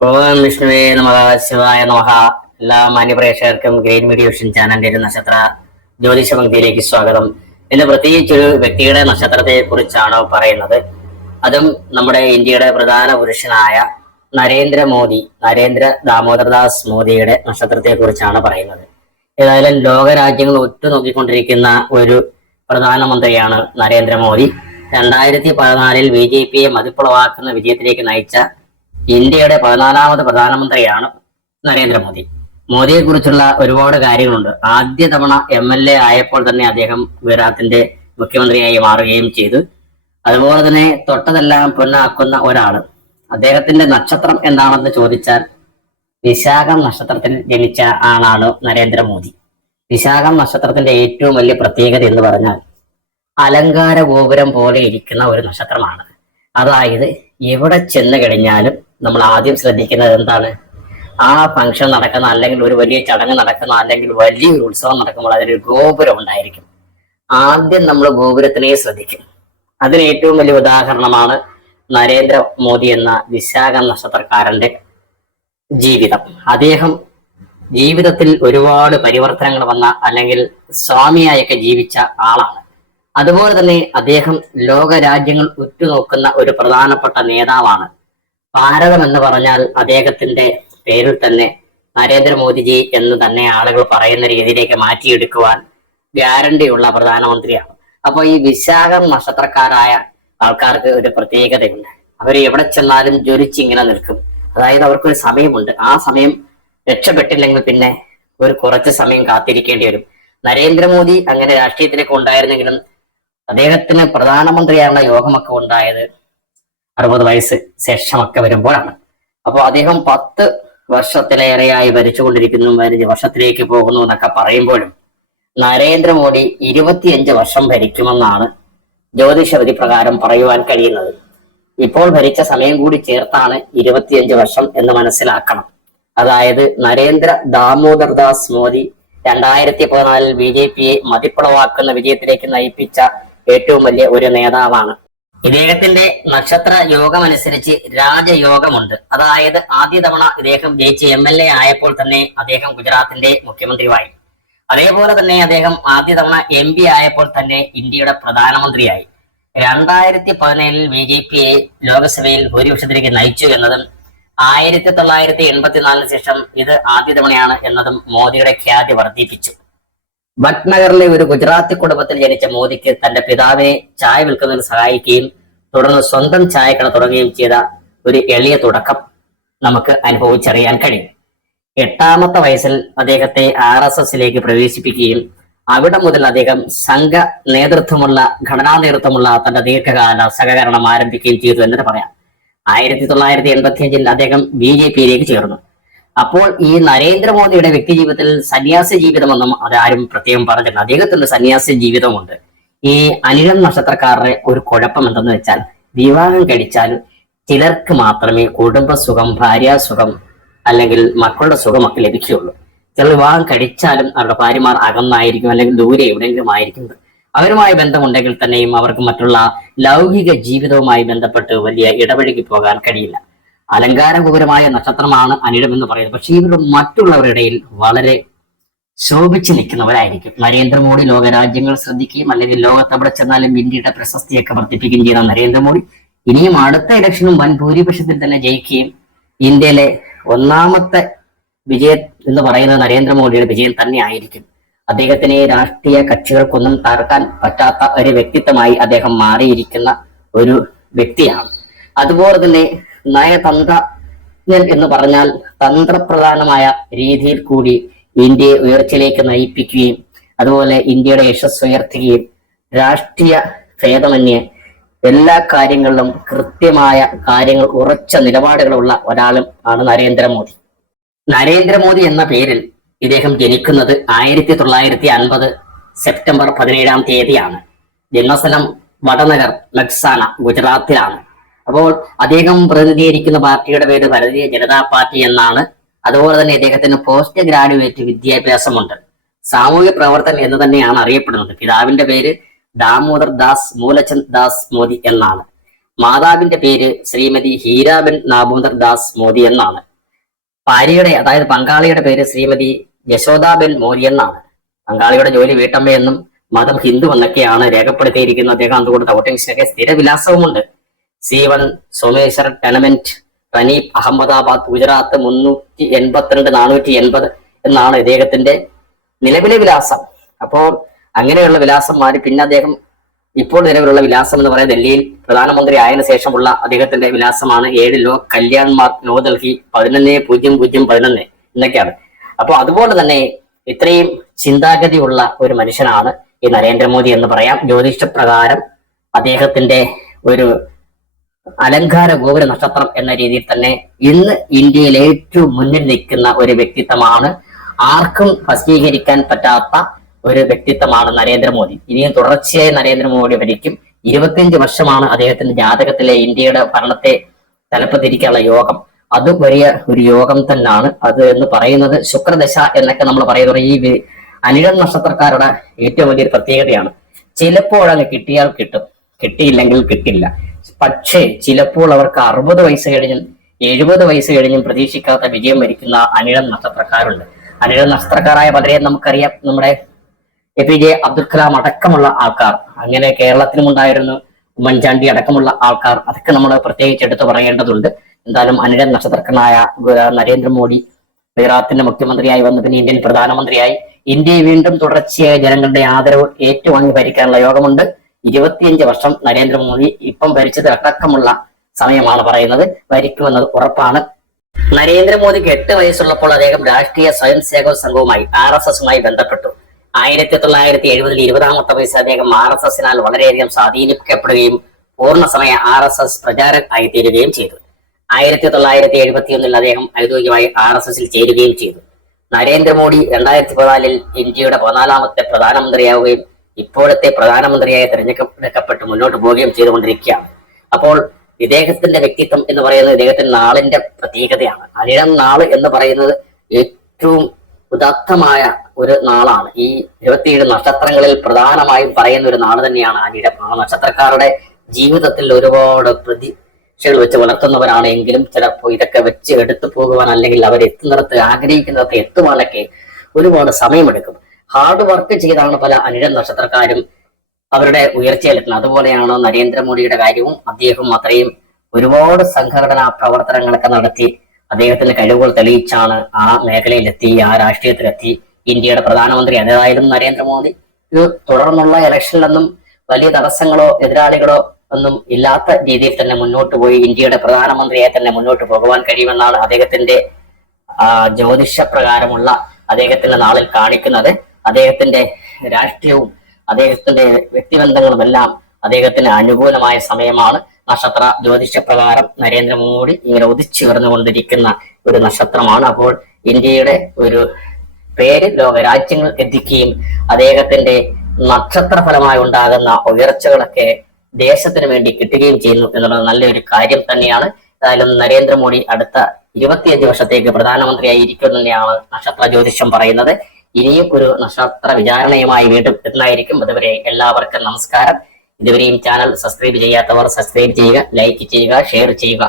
ഓം വിഷ്ണുവേ നമ ശിവായ നമഹ എല്ലാ മാന്യപ്രേക്ഷകർക്കും ഗ്രീൻ വിഷൻ ചാനലിന്റെ ഒരു നക്ഷത്ര ജ്യോതിഷ പങ്ക്തിയിലേക്ക് സ്വാഗതം. ഇന്ന് പ്രത്യേകിച്ച് ഒരു വ്യക്തിയുടെ നക്ഷത്രത്തെ കുറിച്ചാണ് പറയുന്നത്. അതും നമ്മുടെ ഇന്ത്യയുടെ പ്രധാന പുരുഷനായ നരേന്ദ്രമോദി നരേന്ദ്ര ദാമോദർദാസ് മോദിയുടെ നക്ഷത്രത്തെ കുറിച്ചാണ് പറയുന്നത്. ഏതായാലും ലോകരാജ്യങ്ങൾ ഒറ്റുനോക്കിക്കൊണ്ടിരിക്കുന്ന ഒരു പ്രധാനമന്ത്രിയാണ് നരേന്ദ്രമോദി രണ്ടായിരത്തി പതിനാലിൽ ബി ജെ പിയെ മതിപ്പുളവാക്കുന്ന വിജയത്തിലേക്ക് നയിച്ച ഇന്ത്യയുടെ പതിനാലാമത് പ്രധാനമന്ത്രിയാണ് നരേന്ദ്രമോദി. മോദിയെ കുറിച്ചുള്ള ഒരുപാട് കാര്യങ്ങളുണ്ട്. ആദ്യ തവണ എം എൽ എ ആയപ്പോൾ തന്നെ അദ്ദേഹം ഗുജറാത്തിന്റെ മുഖ്യമന്ത്രിയായി മാറുകയും ചെയ്തു. അതുപോലെ തന്നെ തൊട്ടതെല്ലാം പൊന്നാക്കുന്ന ഒരാൾ. അദ്ദേഹത്തിന്റെ നക്ഷത്രം എന്താണെന്ന് ചോദിച്ചാൽ വിശാഖം നക്ഷത്രത്തിൽ ജനിച്ച ആളാണ് നരേന്ദ്രമോദി. വിശാഖം നക്ഷത്രത്തിന്റെ ഏറ്റവും വലിയ പ്രത്യേകത എന്ന് പറഞ്ഞാൽ അലങ്കാര ഗോപുരം പോലെ ഇരിക്കുന്ന ഒരു നക്ഷത്രമാണ്. അതായത് എവിടെ ചെന്ന് കഴിഞ്ഞാലും നമ്മൾ ആദ്യം ശ്രദ്ധിക്കുന്നത് എന്താണ്? ആ ഫംഗ്ഷൻ നടക്കുന്ന അല്ലെങ്കിൽ ഒരു വലിയ ചടങ്ങ് നടക്കുന്ന അല്ലെങ്കിൽ വലിയൊരു ഉത്സവം നടക്കുമ്പോൾ അതിനൊരു ഗോപുരം ഉണ്ടായിരിക്കും. ആദ്യം നമ്മൾ ഗോപുരത്തിനെ ശ്രദ്ധിക്കും. അതിന് ഏറ്റവും വലിയ ഉദാഹരണമാണ് നരേന്ദ്ര മോദി എന്ന വിശാഖ നക്ഷത്രക്കാരന്റെ ജീവിതം. അദ്ദേഹം ജീവിതത്തിൽ ഒരുപാട് പരിവർത്തനങ്ങൾ വന്ന അല്ലെങ്കിൽ സ്വാമിയായൊക്കെ ജീവിച്ച ആളാണ്. അതുപോലെ തന്നെ അദ്ദേഹം ലോകരാജ്യങ്ങൾ ഉറ്റുനോക്കുന്ന ഒരു പ്രധാനപ്പെട്ട നേതാവാണ് ഭാരതം എന്ന് പറഞ്ഞാൽ അദ്ദേഹത്തിന്റെ പേരിൽ തന്നെ നരേന്ദ്രമോദിജി എന്ന് തന്നെ ആളുകൾ പറയുന്ന രീതിയിലേക്ക് മാറ്റിയെടുക്കുവാൻ ഗ്യാരണ്ടിയുള്ള പ്രധാനമന്ത്രിയാണ്. അപ്പോൾ ഈ വിശാഖം നക്ഷത്രക്കാരായ ആൾക്കാർക്ക് ഒരു പ്രത്യേകതയുണ്ട്. അവർ എവിടെ ചെന്നാലും ജ്വലിച്ചിങ്ങനെ നിൽക്കും. അതായത് അവർക്കൊരു സമയമുണ്ട്. ആ സമയം രക്ഷപ്പെട്ടില്ലെങ്കിൽ പിന്നെ ഒരു കുറച്ച് സമയം കാത്തിരിക്കേണ്ടി വരും. നരേന്ദ്രമോദി അങ്ങനെ രാഷ്ട്രീയത്തിലേക്ക് ഉണ്ടായിരുന്നെങ്കിലും അദ്ദേഹത്തിന് പ്രധാനമന്ത്രിയായുള്ള യോഗമൊക്കെ ഉണ്ടായത് അറുപത് വയസ്സ് ശേഷമൊക്കെ വരുമ്പോഴാണ്. അപ്പോൾ അദ്ദേഹം പത്ത് വർഷത്തിലേറെയായി ഭരിച്ചുകൊണ്ടിരിക്കുന്നു പതിനഞ്ച് വർഷത്തിലേക്ക് പോകുന്നു എന്നൊക്കെ പറയുമ്പോഴും നരേന്ദ്രമോദി ഇരുപത്തിയഞ്ച് വർഷം ഭരിക്കുമെന്നാണ് ജ്യോതിഷവിധി പ്രകാരം പറയുവാൻ കഴിയുന്നത്. ഇപ്പോൾ ഭരിച്ച സമയം കൂടി ചേർത്താണ് ഇരുപത്തിയഞ്ച് വർഷം എന്ന് മനസ്സിലാക്കണം. അതായത് നരേന്ദ്ര ദാമോദർ ദാസ് മോദി രണ്ടായിരത്തി പതിനാലിൽ ബി ജെ പിയെ മതിപ്പുളവാക്കുന്ന വിജയത്തിലേക്ക് നയിപ്പിച്ച ഏറ്റവും വലിയ ഒരു നേതാവാണ് ഇദ്ദേഹത്തിന്റെ നക്ഷത്ര യോഗമനുസരിച്ച് രാജയോഗമുണ്ട്. അതായത് ആദ്യ തവണ ഇദ്ദേഹം ജയിച്ച് എം എൽ എ ആയപ്പോൾ തന്നെ അദ്ദേഹം ഗുജറാത്തിന്റെ മുഖ്യമന്ത്രിയുമായി. അതേപോലെ തന്നെ അദ്ദേഹം ആദ്യ തവണ എം പി ആയപ്പോൾ തന്നെ ഇന്ത്യയുടെ പ്രധാനമന്ത്രിയായി. രണ്ടായിരത്തി പതിനേഴിൽ ബി ജെ പിയെ ലോക്സഭയിൽ ഭൂരിപക്ഷത്തിലേക്ക് നയിച്ചു എന്നതും ആയിരത്തി തൊള്ളായിരത്തി എൺപത്തിനാലിന് ശേഷം ഇത് ആദ്യ തവണയാണ് എന്നതും മോദിയുടെ ഖ്യാതി വർദ്ധിപ്പിച്ചു. ഭട്നഗറിലെ ഒരു ഗുജറാത്തി കുടുംബത്തിൽ ജനിച്ച മോദിക്ക് തന്റെ പിതാവിനെ ചായ വിൽക്കുന്നതിൽ സഹായിക്കുകയും തുടർന്ന് സ്വന്തം ചായക്കട തുടങ്ങുകയും ചെയ്ത ഒരു എളിയ തുടക്കം നമുക്ക് അനുഭവിച്ചറിയാൻ കഴിയും. എട്ടാമത്തെ വയസ്സിൽ അദ്ദേഹത്തെ ആർ എസ് എസിലേക്ക് പ്രവേശിപ്പിക്കുകയും അവിടെ മുതൽ അദ്ദേഹം സംഘ നേതൃത്വമുള്ള ഘടനാ നേതൃത്വമുള്ള തന്റെ ദീർഘകാല സഹകരണം ആരംഭിക്കുകയും ചെയ്തു എന്ന് പറയാം. ആയിരത്തി തൊള്ളായിരത്തി എൺപത്തി അഞ്ചിൽ അദ്ദേഹം ബി ജെ പിയിലേക്ക് ചേർന്നു. അപ്പോൾ ഈ നരേന്ദ്രമോദിയുടെ വ്യക്തി ജീവിതത്തിൽ സന്യാസ ജീവിതമൊന്നും അതാരും പ്രത്യേകം പറഞ്ഞില്ല അദ്ദേഹത്തിന്റെ സന്യാസ ജീവിതമുണ്ട്. ഈ അനിരം നക്ഷത്രക്കാരുടെ ഒരു കുഴപ്പം എന്തെന്ന് വെച്ചാൽ വിവാഹം കഴിച്ചാൽ ചിലർക്ക് മാത്രമേ കുടുംബസുഖം ഭാര്യാസുഖം അല്ലെങ്കിൽ മക്കളുടെ സുഖമൊക്കെ ലഭിക്കുകയുള്ളൂ. ചിലർ വിവാഹം കഴിച്ചാലും അവരുടെ ഭാര്യമാർ അകന്നായിരിക്കും അല്ലെങ്കിൽ ദൂരെ എവിടെയെങ്കിലും ആയിരിക്കും. അവരുമായി ബന്ധമുണ്ടെങ്കിൽ തന്നെയും അവർക്ക് മറ്റുള്ള ലൗകിക ജീവിതവുമായി ബന്ധപ്പെട്ട് വലിയ ഇടപഴകി പോകാൻ കഴിയില്ല. അലങ്കാരപൂരമായ നക്ഷത്രമാണ് അനിഴം എന്ന് പറയുന്നത്. പക്ഷേ ഇവർ മറ്റുള്ളവരുടെ ഇടയിൽ വളരെ ശോഭിച്ചു നിൽക്കുന്നവരായിരിക്കും. നരേന്ദ്രമോദി ലോകരാജ്യങ്ങൾ ശ്രദ്ധിക്കുകയും അല്ലെങ്കിൽ ലോകത്ത് എവിടെ ചെന്നാലും ഇന്ത്യയുടെ പ്രശസ്തിയൊക്കെ വർദ്ധിപ്പിക്കുകയും ചെയ്യുന്ന നരേന്ദ്രമോദി ഇനിയും അടുത്ത ഇലക്ഷനും വൻ ഭൂരിപക്ഷത്തിൽ തന്നെ ജയിക്കുകയും ഇന്ത്യയിലെ ഒന്നാമത്തെ വിജയം എന്ന് പറയുന്നത് നരേന്ദ്രമോദിയുടെ വിജയം തന്നെ ആയിരിക്കും. അദ്ദേഹത്തിന് രാഷ്ട്രീയ കക്ഷികൾക്കൊന്നും തകർക്കാൻ പറ്റാത്ത ഒരു വ്യക്തിത്വമായി അദ്ദേഹം മാറിയിരിക്കുന്ന ഒരു വ്യക്തിയാണ്. അതുപോലെ തന്നെ നയതന്ത്രജ്ഞൻ എന്ന് പറഞ്ഞാൽ തന്ത്രപ്രധാനമായ രീതിയിൽ കൂടി ഇന്ത്യയെ ഉയർച്ചയിലേക്ക് നയിപ്പിക്കുകയും അതുപോലെ ഇന്ത്യയുടെ യശസ് ഉയർത്തുകയും രാഷ്ട്രീയ ഭേദമന്യേ എല്ലാ കാര്യങ്ങളിലും കൃത്യമായ കാര്യങ്ങൾ ഉറച്ച നിലപാടുകളുള്ള ഒരാളും ആണ് നരേന്ദ്രമോദി നരേന്ദ്രമോദി എന്ന പേരിൽ ഇദ്ദേഹം ജനിക്കുന്നത് ആയിരത്തി തൊള്ളായിരത്തി അൻപത് സെപ്റ്റംബർ പതിനേഴാം തീയതിയാണ്. ജന്മസ്ഥലം വടനഗർ ലക്സാന ഗുജറാത്തിലാണ്. അപ്പോൾ അദ്ദേഹം പ്രതിനിധീകരിക്കുന്ന പാർട്ടിയുടെ പേര് ഭാരതീയ ജനതാ പാർട്ടി എന്നാണ്. അതുപോലെ തന്നെ ഇദ്ദേഹത്തിന് പോസ്റ്റ് ഗ്രാജുവേറ്റ് വിദ്യാഭ്യാസമുണ്ട്. സാമൂഹ്യ പ്രവർത്തനം എന്ന് തന്നെയാണ് അറിയപ്പെടുന്നത്. പിതാവിന്റെ പേര് ദാമോദർ ദാസ് മൂലചന്ദ് ദാസ് മോദി എന്നാണ്. മാതാവിന്റെ പേര് ശ്രീമതി ഹീരാബെൻ ദാമോദർ ദാസ് മോദി എന്നാണ്. ഭാര്യയുടെ അതായത് പങ്കാളിയുടെ പേര് ശ്രീമതി യശോദാബെൻ മോദി എന്നാണ്. പങ്കാളിയുടെ ജോലി വീട്ടമ്മയെന്നും മതം ഹിന്ദു എന്നൊക്കെയാണ് രേഖപ്പെടുത്തിയിരിക്കുന്നത്. അദ്ദേഹം അതുകൊണ്ട് വോട്ടിംഗ് സ്ഥിര വിലാസവുമുണ്ട് C one Someshwar tenement റനീബ് Ahmedabad Gujarat മുന്നൂറ്റി എൺപത്തിരണ്ട് നാനൂറ്റി എൺപത് എന്നാണ് ഇദ്ദേഹത്തിന്റെ നിലവിലെ വിലാസം. അപ്പോൾ അങ്ങനെയുള്ള വിലാസം മാറി പിന്നെ അദ്ദേഹം ഇപ്പോൾ നിലവിലുള്ള വിലാസം എന്ന് പറയുന്നത് ഡൽഹിയിൽ പ്രധാനമന്ത്രി ആയതിനു ശേഷമുള്ള അദ്ദേഹത്തിന്റെ വിലാസമാണ് ഏഴ് ലോ കല്യാൺ മാർഗ് ന്യൂഡൽഹി പതിനൊന്ന് പൂജ്യം പൂജ്യം പതിനൊന്ന് എന്നൊക്കെയാണ്. അപ്പോൾ അതുപോലെ തന്നെ ഇത്രയും ചിന്താഗതിയുള്ള ഒരു മനുഷ്യനാണ് ഈ നരേന്ദ്രമോദി എന്ന് പറയാം. ജ്യോതിഷ പ്രകാരം അദ്ദേഹത്തിന്റെ ഒരു അലങ്കാര ഗോപുര നക്ഷത്രം എന്ന രീതിയിൽ തന്നെ ഇന്ന് ഇന്ത്യയിൽ ഏറ്റവും മുന്നിൽ നിൽക്കുന്ന ഒരു വ്യക്തിത്വമാണ്. ആർക്കും ഭസ്മീകരിക്കാൻ പറ്റാത്ത ഒരു വ്യക്തിത്വമാണ് നരേന്ദ്രമോദി. ഇനിയും തുടർച്ചയായി നരേന്ദ്രമോദി ഭരിക്കും. ഇരുപത്തിയഞ്ച് വർഷമാണ് അദ്ദേഹത്തിന്റെ ജാതകത്തിലെ ഇന്ത്യയുടെ ഭരണത്തെ തലപ്പത്തിരിക്കാനുള്ള യോഗം. അത് വലിയ ഒരു യോഗം തന്നെയാണ് അത് എന്ന് പറയുന്നത്. ശുക്രദശ എന്നൊക്കെ നമ്മൾ പറയുന്നത് ഈ അനിഴം നക്ഷത്രക്കാരുടെ ഏറ്റവും വലിയൊരു പ്രത്യേകതയാണ്. ചിലപ്പോഴങ്ങ് കിട്ടിയാൽ കിട്ടും. കിട്ടിയില്ലെങ്കിൽ കിട്ടില്ല. പക്ഷേ ചിലപ്പോൾ അവർക്ക് അറുപത് വയസ്സ് കഴിഞ്ഞും എഴുപത് വയസ്സ് കഴിഞ്ഞും പ്രതീക്ഷിക്കാത്ത വിജയം വരിക്കുന്ന അനിഴം നക്ഷത്രക്കാരുണ്ട്. അനിഴം നക്ഷത്രക്കാരായ പലരെയും നമുക്കറിയാം. നമ്മുടെ A P J Abdul Kalam അടക്കമുള്ള ആൾക്കാർ അങ്ങനെ കേരളത്തിലും ഉണ്ടായിരുന്നു ഉമ്മൻചാണ്ടി അടക്കമുള്ള ആൾക്കാർ അതൊക്കെ നമ്മൾ പ്രത്യേകിച്ച് എടുത്തു പറയേണ്ടതുണ്ട്. എന്തായാലും അനിഴ നക്ഷത്രക്കനായ നരേന്ദ്രമോദി ഗുജറാത്തിന്റെ മുഖ്യമന്ത്രിയായി വന്ന് പിന്നെ ഇന്ത്യൻ പ്രധാനമന്ത്രിയായി. ഇന്ത്യയെ വീണ്ടും തുടർച്ചയായ ജനങ്ങളുടെ ആദരവ് ഏറ്റുവാങ്ങി ഭരിക്കാനുള്ള യോഗമുണ്ട്. ഇരുപത്തിയഞ്ച് വർഷം നരേന്ദ്രമോദി ഇപ്പം ഭരിച്ചത് അടക്കമുള്ള സമയമാണ് പറയുന്നത്. ഭരിക്കുമെന്നത് ഉറപ്പാണ്. നരേന്ദ്രമോദിക്ക് എട്ട് വയസ്സുള്ളപ്പോൾ അദ്ദേഹം രാഷ്ട്രീയ സ്വയം സേവക സംഘവുമായി ആർ എസ് എസുമായി ബന്ധപ്പെട്ടു. ആയിരത്തി തൊള്ളായിരത്തി എഴുപതിൽ ഇരുപതാമത്തെ വയസ്സ് അദ്ദേഹം ആർ എസ് എസിനാൽ വളരെയധികം സ്വാധീനിക്കപ്പെടുകയും പൂർണ സമയ ആർ എസ് എസ് പ്രചാരക് ആയിത്തീരുകയും ചെയ്തു. ആയിരത്തി തൊള്ളായിരത്തി എഴുപത്തി ഒന്നിൽ അദ്ദേഹം ഔദ്യോഗികമായി ആർ എസ് എസിൽ ചേരുകയും ചെയ്തു. നരേന്ദ്രമോദി രണ്ടായിരത്തി പതിനാലിൽ ഇന്ത്യയുടെ പതിനാലാമത്തെ പ്രധാനമന്ത്രിയാവുകയും ഇപ്പോഴത്തെ പ്രധാനമന്ത്രിയായി തിരഞ്ഞെടുക്കപ്പെട്ട് മുന്നോട്ട് പോവുകയും ചെയ്തുകൊണ്ടിരിക്കുകയാണ്. അപ്പോൾ ഇദ്ദേഹത്തിന്റെ വ്യക്തിത്വം എന്ന് പറയുന്നത് ഇദ്ദേഹത്തിന്റെ നാളിന്റെ പ്രത്യേകതയാണ് അനിഴം നാൾ എന്ന് പറയുന്നത് ഏറ്റവും ഉദാത്തമായ ഒരു നാളാണ്. ഈ ഇരുപത്തിയേഴ് നക്ഷത്രങ്ങളിൽ പ്രധാനമായും പറയുന്ന ഒരു നാൾ തന്നെയാണ് അനിഴം ആ നക്ഷത്രക്കാരുടെ ജീവിതത്തിൽ ഒരുപാട് പ്രതീക്ഷകൾ വെച്ച് വളർത്തുന്നവരാണ് എങ്കിലും ചിലപ്പോൾ ഇതൊക്കെ വെച്ച് എടുത്തു പോകുവാൻ അല്ലെങ്കിൽ അവർ എത്തുന്നിടത്ത് ആഗ്രഹിക്കുന്നിടത്ത് എത്തുവാനൊക്കെ ഒരുപാട് സമയമെടുക്കും. ഹാർഡ് വർക്ക് ചെയ്താണ് പല അനിഴ നക്ഷത്രക്കാരും അവരുടെ ഉയർച്ചയിലെത്തുന്നത് അതുപോലെയാണ് നരേന്ദ്രമോദിയുടെ കാര്യവും അദ്ദേഹം അത്രയും ഒരുപാട് സംഘടനാ പ്രവർത്തനങ്ങളൊക്കെ നടത്തി അദ്ദേഹത്തിന്റെ കഴിവുകൾ തെളിയിച്ചാണ് ആ മേഖലയിലെത്തി ആ രാഷ്ട്രീയത്തിലെത്തി ഇന്ത്യയുടെ പ്രധാനമന്ത്രി. അതായാലും നരേന്ദ്രമോദി ഒരു തുടർന്നുള്ള ഇലക്ഷനിലൊന്നും വലിയ തടസ്സങ്ങളോ എതിരാളികളോ ഒന്നും ഇല്ലാത്ത രീതിയിൽ തന്നെ മുന്നോട്ട് പോയി ഇന്ത്യയുടെ പ്രധാനമന്ത്രിയെ തന്നെ മുന്നോട്ട് പോകുവാൻ കഴിയുമെന്നാണ് അദ്ദേഹത്തിന്റെ ജ്യോതിഷ പ്രകാരമുള്ള അദ്ദേഹത്തിന്റെ നാളിൽ കാണിക്കുന്നത്. അദ്ദേഹത്തിന്റെ രാഷ്ട്രീയവും അദ്ദേഹത്തിന്റെ വ്യക്തിബന്ധങ്ങളും എല്ലാം അദ്ദേഹത്തിന് അനുകൂലമായ സമയമാണ്. നക്ഷത്ര ജ്യോതിഷ പ്രകാരം നരേന്ദ്രമോദി ഇങ്ങനെ ഉദിച്ചുയർന്നുകൊണ്ടിരിക്കുന്ന ഒരു നക്ഷത്രമാണ്. അപ്പോൾ ഇന്ത്യയുടെ ഒരു പേര് ലോക രാജ്യങ്ങൾ എത്തിക്കുകയും അദ്ദേഹത്തിന്റെ നക്ഷത്രഫലമായി ഉണ്ടാകുന്ന ഉയർച്ചകളൊക്കെ ദേശത്തിന് വേണ്ടി കിട്ടുകയും ചെയ്യുന്നു എന്നുള്ളത് നല്ലൊരു കാര്യം തന്നെയാണ്. ഏതായാലും നരേന്ദ്രമോദി അടുത്ത ഇരുപത്തിയഞ്ച് വർഷത്തേക്ക് പ്രധാനമന്ത്രിയായി ഇരിക്കും തന്നെയാണ് നക്ഷത്ര ജ്യോതിഷം പറയുന്നത്. ഇനിയും ഒരു നക്ഷത്ര വിചാരണയുമായി വീണ്ടും എത്തുന്നതായിരിക്കും. അതുവരെ എല്ലാവർക്കും നമസ്കാരം. ഇതുവരെയും ചാനൽ സബ്സ്ക്രൈബ് ചെയ്യാത്തവർ സബ്സ്ക്രൈബ് ചെയ്യുക ലൈക്ക് ചെയ്യുക ഷെയർ ചെയ്യുക.